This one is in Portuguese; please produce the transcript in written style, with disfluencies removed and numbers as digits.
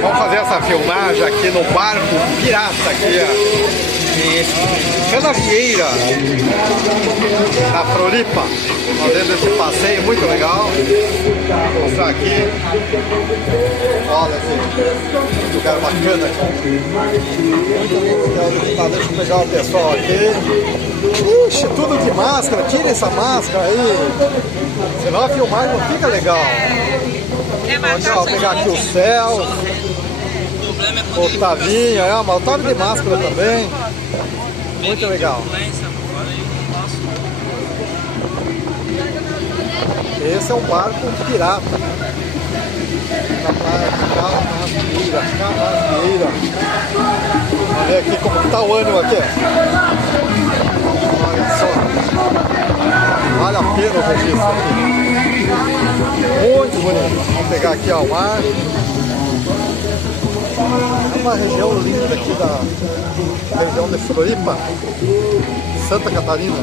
Vamos fazer essa filmagem aqui no barco pirata aqui, ó. Canavieira, na Floripa, fazendo esse passeio muito legal. Vou mostrar aqui. Olha esse lugar bacana aqui. Muito legal. Deixa eu pegar o pessoal aqui. Ixi, tudo de máscara. Tira essa máscara aí, senão a filmagem não fica legal. Vou pegar aqui o céu. O Otavinho, mas o Otávio de máscara também. Muito legal. Esse é um barco pirata. Na praia de Canavieira. Vamos ver aqui como que tá o ânimo aqui. Olha só. Vale a pena o registro aqui. Muito bonito. Vamos pegar aqui ó, o mar. É uma região linda aqui da região de Floripa, Santa Catarina.